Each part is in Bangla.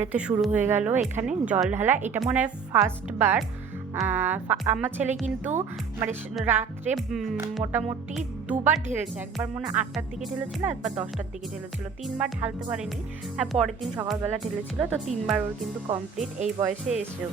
তারপরে তো শুরু হয়ে গেল এখানে জল ঢালা। এটা মনে হয় ফার্স্টবার। আমার ছেলে কিন্তু মানে রাত্রে মোটামুটি দুবার ঢেলেছে। একবার মনে হয় 8টার দিকে ঢেলেছিল, একবার 10টার দিকে ঢেলেছিল। 3বার ঢালতে পারেনি। হ্যাঁ, পরের দিন সকালবেলা ঢেলেছিল। তো 3বার ওর কিন্তু কমপ্লিট এই বয়সে এসেও।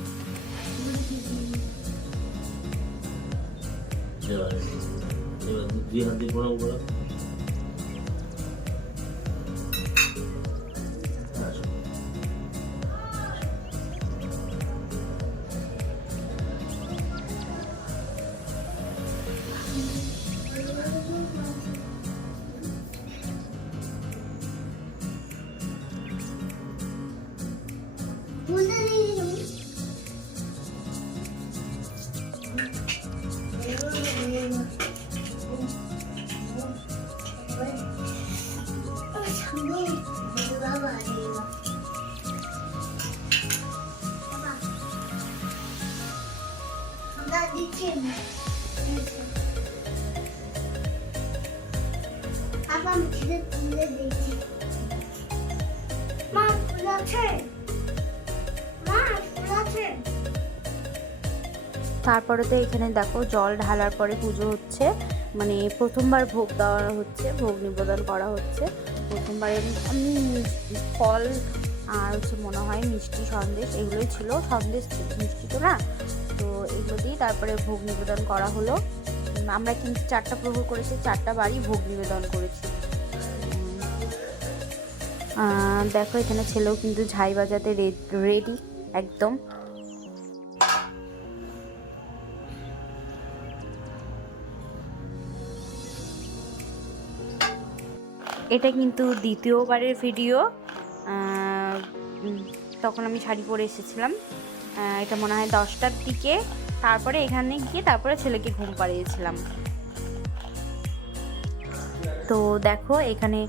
তারপরে তো এখানে দেখো জল ঢালার পরে পুজো হচ্ছে, মানে প্রথমবার ভোগ দেওয়া হচ্ছে, ভোগ নিবেদন করা হচ্ছে প্রথমবার। আমি ফল আর হচ্ছে মনে হয় মিষ্টি সন্দেশ এগুলোই ছিল, সন্দেশ মিষ্টি তো না, তো এগুলো দিয়েই তারপরে ভোগ নিবেদন করা হলো। আমরা কিন্তু 4টা প্রহর করেছি, 4টা বাড়ি ভোগ নিবেদন করেছি। দেখো এখানে ছেলেও কিন্তু ঝাই বাজাতে রেডি একদম। এটা কিন্তু দ্বিতীয়বারের ভিডিও। তখন আমি শাড়ি পরে এসেছিলাম, এটা মনে হয় 10টার দিকে। তারপরে এখানে গিয়ে তারপরে ছেলেকে ঘুম পাড়িয়েছিলাম। তো দেখো এখানে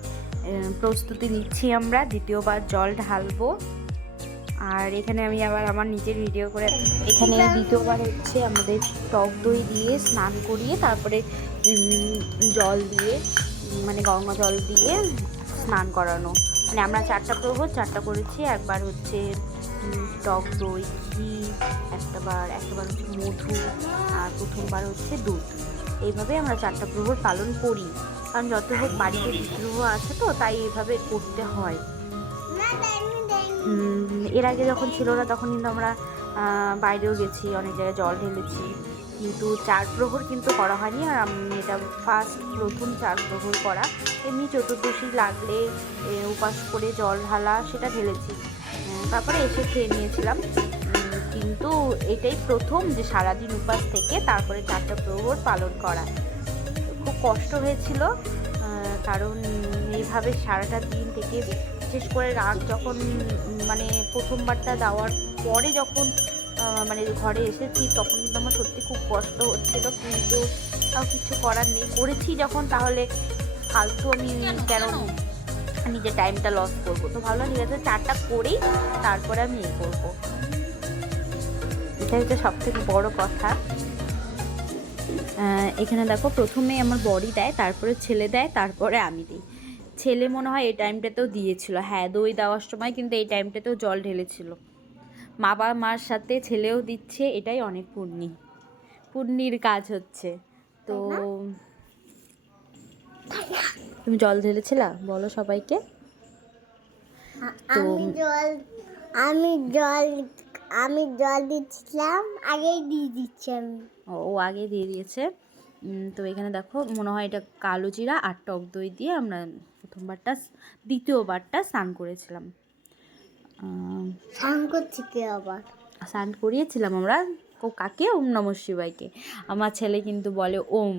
প্রস্তুতি নিচ্ছি আমরা, দ্বিতীয়বার জল ঢালবো। আর এখানে আমি আবার আমার নিজের ভিডিও করে, এখানে দ্বিতীয়বার হচ্ছে আমাদের টক দই দিয়ে স্নান করিয়ে তারপরে জল দিয়ে মানে গঙ্গা জল দিয়ে স্নান করানো। মানে আমরা 4টা প্রহর 4টা করেছি। একবার হচ্ছে টক দই, ঘি, একটাবার হচ্ছে মধু, আর প্রথমবার হচ্ছে দুধ। এইভাবে আমরা 4টা প্রহর পালন করি, কারণ যত হোক বাড়িতে বিগ্রহ আছে তো, তাই এইভাবে করতে হয়। এর আগে যখন ছিল না তখন কিন্তু আমরা বাইরেও গেছি, অনেক জায়গায় জল ঢেলেছি, কিন্তু 4 প্রহর কিন্তু করা হয়নি। আর আমি এটা প্রথম 4 প্রহর করা। এমনি চতুর্দশী লাগলে উপাস করে জল ঢালা সেটা ঢেলেছি, তারপরে এসে খেয়ে নিয়েছিলাম। কিন্তু এটাই প্রথম যে সারাদিন উপাস থেকে তারপরে 4টা প্রহর পালন করা। খুব কষ্ট হয়েছিল, কারণ এইভাবে সারাটা দিন থেকে, বিশেষ করে রাত যখন মানে প্রথমবারটা দেওয়ার পরে যখন মানে ঘরে এসেছি, তখন কিন্তু আমার সত্যি খুব কষ্ট হচ্ছিল, কিন্তু তাও কিছু করার নেই। করেছি যখন, তাহলে ফালতু আমি কেন নিজের টাইমটা লস করবো। তো ভাবলাম ঠিক আছে 4টা করেই তারপরে আমি করবো। এটাই হচ্ছে সব থেকে বড় কথা। এখানে দেখো প্রথমে আমার বড়ি দেয়, তারপরে ছেলে দেয়, তারপরে আমি দিই। ছেলে মনে হয় এই টাইমটাতেও দিয়েছিল, হ্যাঁ দই দেওয়ার সময় কিন্তু এই টাইমটাতেও জল ঢেলেছিল। বাবা মার সাথে ছেলেও দিচ্ছে, এটাই অনেক পুণ্যির কাজ হচ্ছে। তো তুমি জল ঢেলেছিলা বলো সবাইকে? তো আমি জল দিচ্ছিলাম, আগেই দিয়ে দিচ্ছি আমি। ও আগে দিয়ে দিয়েছে। তো এখানে দেখো মনে হয় এটা কালো জিরা আর টক দই দিয়ে আমরা দ্বিতীয়বারটা স্নান করেছিলাম। স্নান করছি কি আবার? স্নান করিয়েছিলাম আমরা। কাকে? ওম নমঃ শিবায়কে। আমার ছেলে কিন্তু বলে ওম।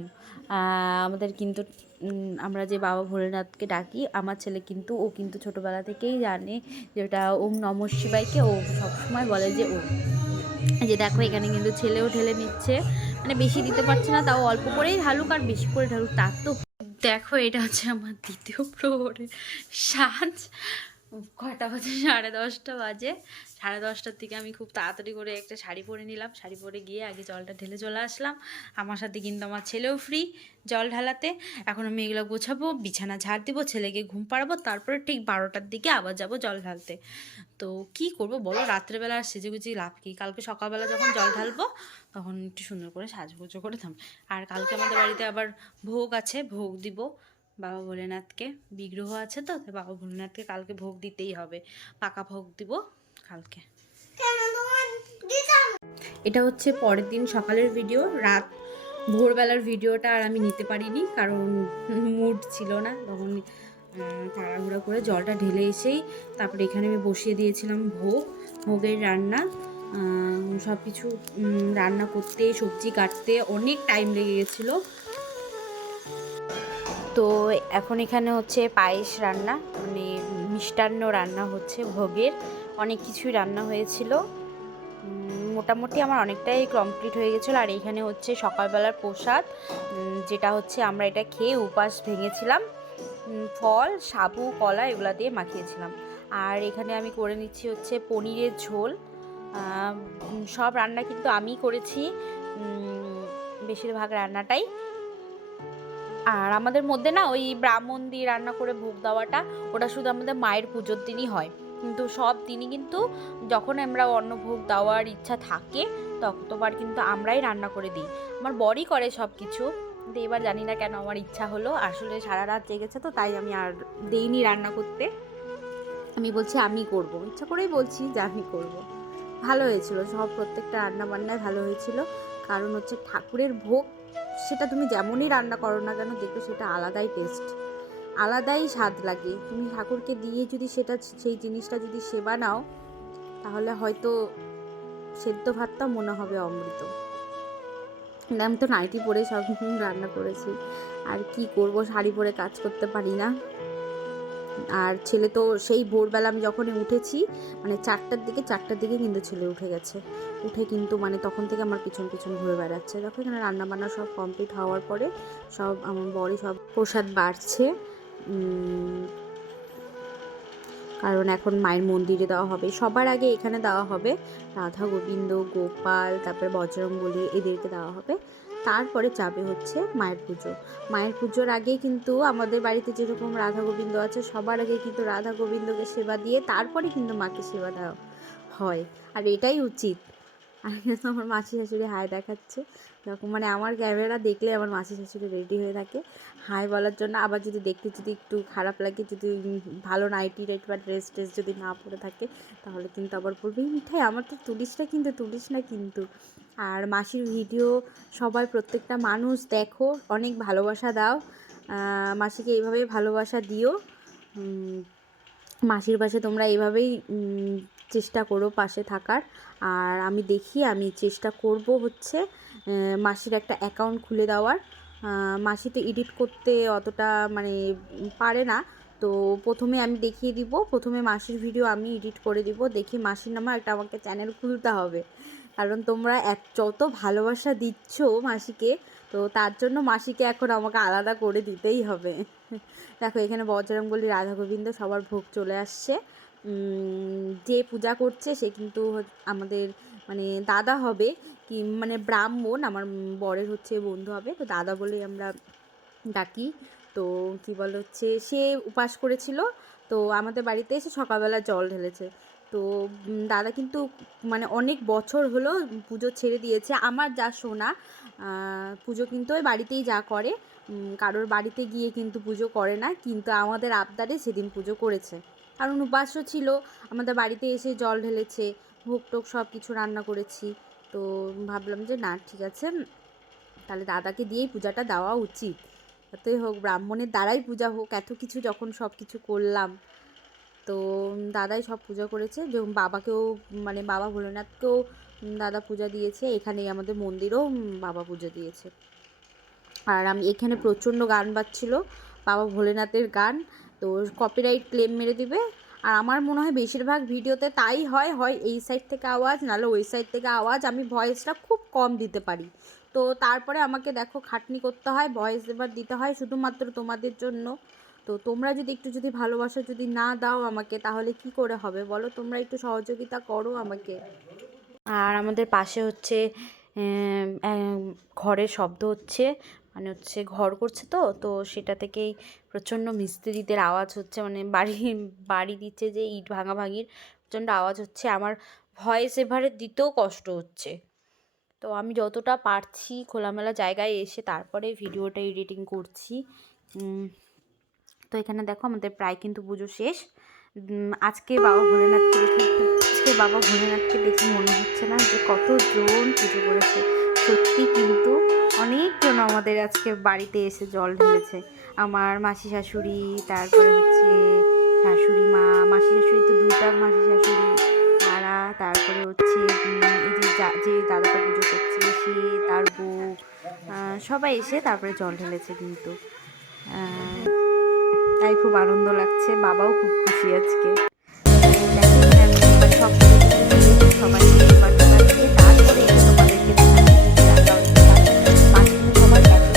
আমাদের কিন্তু আমরা যে বাবা ভোলেনাথকে ডাকি, আমার ছেলে কিন্তু ও কিন্তু ছোটোবেলা থেকেই জানে যে ওটা ওম নমঃ শিবায়কে। ও সবসময় বলে যে ওম। যে দেখো এখানে কিন্তু ছেলেও ঢেলে নিচ্ছে, মানে বেশি দিতে পারছে না, তাও অল্প করেই ঢালুক আর বেশি করে ঢালুক তার তো। দেখো এটা হচ্ছে আমার দ্বিতীয় প্রহরের সাজ। কয়টা বাজে? 10:30 বাজে। 10:30টার দিকে আমি খুব তাড়াতাড়ি করে একটা শাড়ি পরে নিলাম। শাড়ি পরে গিয়ে আগে জলটা ঢেলে চলে আসলাম। আমার সাথে কিন্তু আমার ছেলেও ফ্রি জল ঢালাতে। এখন আমি এগুলো গোছাবো, বিছানা ঝাড় দিব, ছেলেকে ঘুম পাড়াবো, তারপরে ঠিক 12টার দিকে আবার যাব জল ঢালতে। তো কি করব বলো, রাত্রেবেলা আর সেজেগুজি লাভ কি? কালকে সকালবেলা যখন জল ঢালবো তখন একটু সুন্দর করে সাজগোজো করে থাম। আর কালকে আমাদের বাড়িতে আবার ভোগ আছে, ভোগ দিব বাবা ভোলেনাথকে। বিগ্রহ আছে তো, তাই বাবা ভোলেনাথকে কালকে ভোগ দিতেই হবে। পাকা ভোগ দিব কালকে। এটা হচ্ছে পরের দিন সকালের ভিডিও। রাত ভোরবেলার ভিডিওটা আর আমি নিতে পারিনি, কারণ মুড ছিল না তখন। তাড়াহুড়ো করে জলটা ঢেলে এসেই তারপরে এখানে আমি বসিয়ে দিয়েছিলাম ভোগের রান্না। সব কিছু রান্না করতে, সবজি কাটতে অনেক টাইম লেগে গেছিলো। তো এখন এখানে হচ্ছে পায়েস রান্না, মানে মিষ্টান্ন রান্না হচ্ছে ভোগের। অনেক কিছুই রান্না হয়েছিল, মোটামুটি আমার অনেকটাই কমপ্লিট হয়ে গেছিলো। আর এখানে হচ্ছে সকালবেলার প্রসাদ, যেটা হচ্ছে আমরা এটা খেয়ে উপাস ভেঙেছিলাম। ফল, সাবু, কলা এগুলা দিয়ে মাখিয়েছিলাম। আর এখানে আমি করে নিচ্ছি হচ্ছে পনিরের ঝোল। সব রান্না কিন্তু আমিই করেছি, বেশিরভাগ রান্নাটাই। আর আমাদের মধ্যে না ওই ব্রাহ্মণ দিয়ে রান্না করে ভোগ দেওয়াটা, ওটা শুধু আমাদের মায়ের পুজোর দিনই হয়। কিন্তু সব দিনই কিন্তু যখন আমরা অন্ন ভোগ দেওয়ার ইচ্ছা থাকে ততবার কিন্তু আমরাই রান্না করে দিই। আমার বরই করে সব কিছু, কিন্তু এবার জানি না কেন আমার ইচ্ছা হলো। আসলে সারা রাত জেগেছে তো, তাই আমি আর দেইনি রান্না করতে। আমি বলছি আমি করব, ইচ্ছা করেই বলছি যে আমি করব। ভালো হয়েছিল সব, প্রত্যেকটা রান্না বান্নায় ভালো হয়েছিল। কারণ হচ্ছে ঠাকুরের ভোগ, সেটা তুমি যেমনই রান্না করো না কেন দেখবে সেটা আলাদাই টেস্ট, আলাদাই স্বাদ লাগে। তুমি ঠাকুরকে দিয়ে যদি সেই জিনিসটা যদি সেবা নাও, তাহলে হয়তো সেদ্ধ ভাতটা মনে হবে অমৃত। আমি তো নাইটি পরে সব রান্না করেছি, আর কি করব, শাড়ি পরে কাজ করতে পারি না। আর ছেলে তো সেই ভোরবেলা আমি যখনই উঠেছি, মানে 4টার দিকে কিন্তু ছেলে উঠে গেছে। উঠে কিন্তু মানে তখন থেকে আমার পিছন পিছন ঘুরে বেড়াচ্ছে। দেখো এখানে রান্নাবান্না সব কমপ্লিট হওয়ার পরে সব আমার বড়ি সব প্রসাদ বাড়ছে, কারণ এখন মায়ের মন্দিরে দেওয়া হবে। সবার আগে এখানে দেওয়া হবে রাধা গোবিন্দ, গোপাল, তারপরে বজরংবলী, এদেরকে দেওয়া হবে। তারপরে যাবে হচ্ছে মায়ের পুজো। মায়ের পুজোর আগে কিন্তু আমাদের বাড়িতে যেরকম রাধা গোবিন্দ আছে, সবার আগে কিন্তু রাধা গোবিন্দকে সেবা দিয়ে তারপরে কিন্তু মাকে সেবা দেওয়া হয়। আর এটাই উচিত। আর আমার মাসি শাশুড়ি হাই দেখাচ্ছে, যখন মানে আমার ক্যামেরা দেখলে আমার মাসি শাশুড়ি রেডি হয়ে থাকে হাই বলার জন্য। আবার যদি দেখতে যদি একটু খারাপ লাগে, যদি ভালো নাইটি টাইট বা ড্রেস যদি না পরে থাকে, তাহলে কিন্তু আবার বলবে মিঠাই আমার তো তুলিস না কিন্তু। আর মাসির ভিডিও সবাই, প্রত্যেকটা মানুষ দেখো, অনেক ভালোবাসা দাও মাসিকে, এইভাবেই ভালোবাসা দিও। মাসির পাশে তোমরা এইভাবেই চেষ্টা করো পাশে থাকার। আর আমি আমি চেষ্টা করব হচ্ছে মাসির একটা অ্যাকাউন্ট খুলে দেওয়ার। মাসি তো এডিট করতে অতটা মানে পারে না, তো প্রথমে আমি দেখিয়ে দিব, প্রথমে মাসির ভিডিও আমি এডিট করে দিব, দেখি মাসির নামে একটা আমাকে চ্যানেল খুলতে হবে। কারণ তোমরা যত ভালোবাসা দিচ্ছ মাসিকে, তো তার জন্য মাসিকে এখন আমাকে আলাদা করে দিতেই হবে। দেখো এখানে বজরংবলী, রাধা গোবিন্দ সবার ভোগ চলে আসছে। যে পূজা করছে সে কিন্তু আমাদের মানে দাদা হবে, কি মানে ব্রাহ্মণ, আমার বরের হচ্ছে বন্ধু হবে, তো দাদা বলেই আমরা ডাকি। তো কী বলে হচ্ছে সে উপাস করেছিল, তো আমাদের বাড়িতে এসে সকালবেলা জল ঢেলেছে। তো দাদা কিন্তু মানে অনেক বছর হলো পুজো ছেড়ে দিয়েছে। আমার যা শোনা, পুজো কিন্তু ওই বাড়িতেই যা করে, কারোর বাড়িতে গিয়ে কিন্তু পুজো করে না, কিন্তু আমাদের আবদারে সেদিন পুজো করেছে। কারণ উপাসও ছিল, আমাদের বাড়িতে এসে জল ঢেলেছে, ভোগ টোগ সব কিছু রান্না করেছি। তো ভাবলাম যে না ঠিক আছে, তাহলে দাদাকে দিয়েই পূজাটা দেওয়া উচিত, যতই হোক ব্রাহ্মণের দ্বারাই পূজা হোক, এত কিছু যখন সব কিছু করলাম। তো দাদাই সব পূজা করেছে, যেমন বাবাকেও মানে বাবা ভোলেনাথকেও দাদা পূজা দিয়েছে, এখানেই আমাদের মন্দিরেও বাবা পূজা দিয়েছে। আর আমি এখানে প্রচণ্ড গান বাজছিল, বাবা ভোলেনাথের গান, তো কপিরাইট ক্লেম মেরে দিবে। আর আমার মনে হয় বেশিরভাগ ভিডিওতে তাই হয়, হয় এই সাইড থেকে আওয়াজ, নাহলে ওই সাইড থেকে আওয়াজ। আমি ভয়েসটা খুব কম দিতে পারি, তো তারপরে আমাকে দেখো খাটনি করতে হয়, ভয়েস এবার দিতে হয় শুধুমাত্র তোমাদের জন্য। তো তোমরা যদি একটু যদি ভালোবাসা যদি না দাও আমাকে, তাহলে কি করে হবে বলো? তোমরা একটু সহযোগিতা করো আমাকে। আর আমাদের পাশে হচ্ছে ঘরের শব্দ হচ্ছে, মানে হচ্ছে ঘর করছে তো তো সেটা থেকেই প্রচণ্ড মিস্ত্রিদের আওয়াজ হচ্ছে, মানে বাড়ি দিচ্ছে যে ইট ভাঙাভাঙির প্রচণ্ড আওয়াজ হচ্ছে। আমার ভয়েস এভারে দিতেও কষ্ট হচ্ছে। তো আমি যতটা পারছি খোলামেলা জায়গায় এসে তারপরে ভিডিওটা এডিটিং করছি। তো এখানে দেখো আমাদের প্রায় কিন্তু পুজো শেষ। আজকে বাবা ভোলেনাথকে দেখে মনে হচ্ছে না যে কতজন পুজো করেছে। সত্যি কিন্তু অনেকজন আমাদের আজকে বাড়িতে এসে জল ঢেলেছে। আমার মাসি শাশুড়ি, তারপরে হচ্ছে শাশুড়ি মা, মাসি শাশুড়ি তো দুটা মাসি শাশুড়ি, তারা, তারপরে হচ্ছে এই যে দাদাটা পুজো করছে সে, তার বউ, সবাই এসে তারপরে জল ঢেলেছে কিন্তু। তাই খুব আনন্দ লাগছে, বাবাও খুব খুশি আজকে। সব সবাই তারপরে এসে তোমাদেরকে সবার এত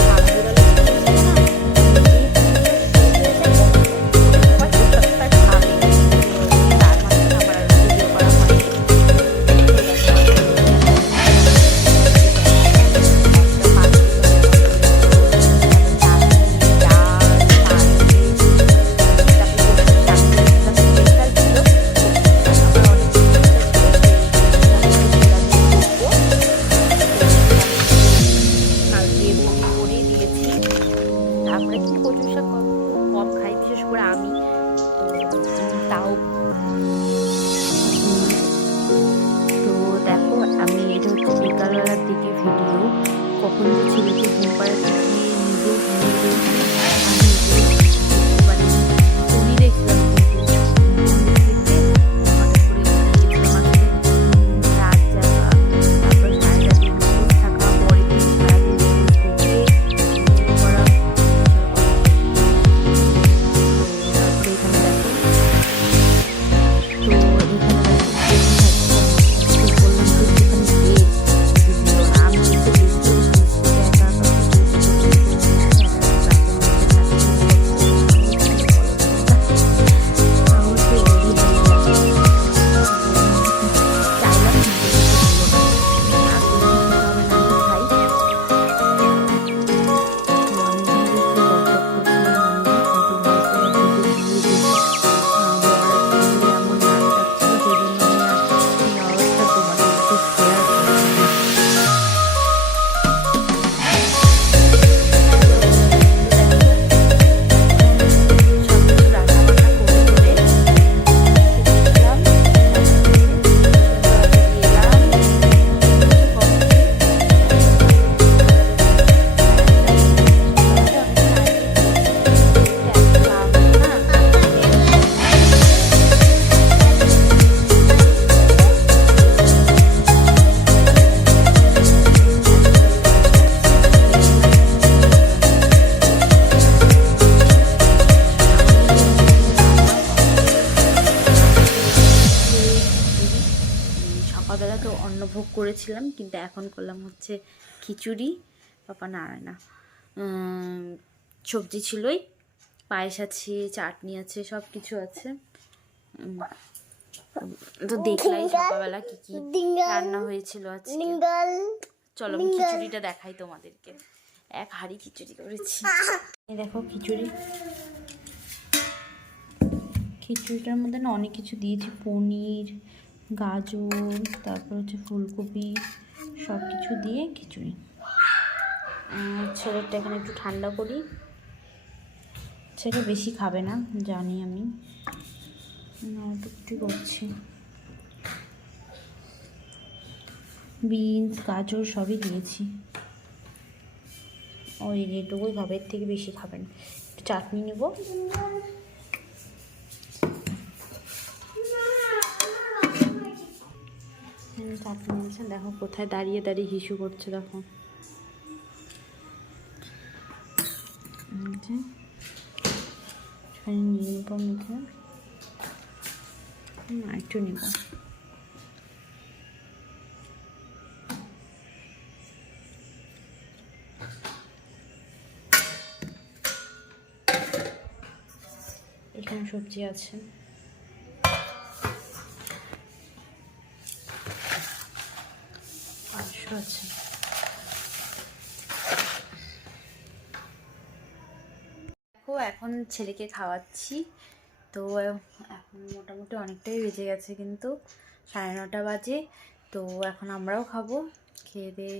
আমরা কিন্তু কচু শাক খুব কম খাই, বিশেষ করে আমি। তাও তো দেখো, আমি এটা হচ্ছে বিকালবেলার দিকে ভিডিও, কখন যে ছেলেকে ঘুম পাড়াতে গিয়ে নিজেও মানে ফোনই দেখছিলাম সকালবেলা তো অন্নভোগ করেছিলাম, কিন্তু এখন করলাম হচ্ছে খিচুড়ি, পাপা নাড়ায় না, সবজি ছিলই, পায়েস আছে, চাটনি আছে, সব কিছু আছে। তো দেখলাই সকালবেলা কি কি রান্না হয়েছিল আজকে। চলো আমি খিচুড়িটা দেখাই তোমাদেরকে। এক হাঁড়ি খিচুড়ি করেছি। এই দেখো খিচুড়িটার মধ্যে না অনেক কিছু দিয়েছি, পনির, গাজর, তারপর হচ্ছে ফুলকপি, সব কিছু দিয়ে খিচুড়ি। ছেলেটা এখানে একটু ঠান্ডা করি, ছেলে বেশি খাবে না জানি আমি, একটু করছি। বিনস, গাজর সবই দিয়েছি। ওই এটুকুই খাবে, এর থেকে বেশি খাবেন। একটু চাটনি নেব। চাটনি নিয়েছে, দেখো কোথায় দাঁড়িয়ে দাঁড়িয়ে হিসু করছে, দেখো। নিয়ে নেব মেখে, একটু নেব। রকম সবজি আছে। মাংস আছে। দেখো এখন ছেলেকে খাওয়াচ্ছি, তো এখন মোটামুটি অনেকটাই বেজে গেছে, কিন্তু 9:30 বাজে। তো এখন আমরাও খাবো, খেয়ে দিয়ে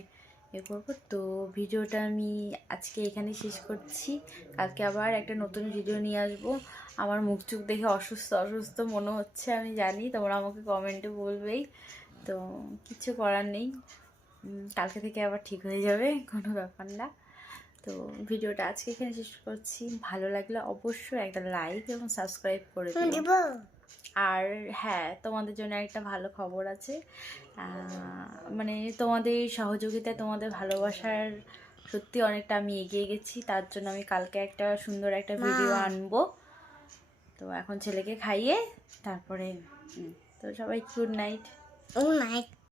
করবো। তো ভিডিওটা আমি আজকে এখানে শেষ করছি। কালকে আবার একটা নতুন ভিডিও নিয়ে আসবো। আমার মুখ চুখ দেখে অসুস্থ অসুস্থ মনে হচ্ছে, আমি জানি, তোমরা আমাকে কমেন্টে বলবেই। তো কিছু করার নেই, কালকে থেকে আবার ঠিক হয়ে যাবে, কোনো ব্যাপার না। তো ভিডিওটা আজকে এখানে শেষ করছি। ভালো লাগলে অবশ্যই একটা লাইক এবং সাবস্ক্রাইব করে দিও। আর হ্যাঁ, তোমাদের জন্য একটা ভালো খবর আছে। মানে তোমাদের সহযোগিতায়, তোমাদের ভালোবাসার সত্যি অনেকটা আমি এগিয়ে গেছি। তার জন্য আমি কালকে একটা সুন্দর একটা ভিডিও আনবো। তো এখন ছেলেকে খাইয়ে তারপরে তো সবাই গুড নাইট। ও নাইট।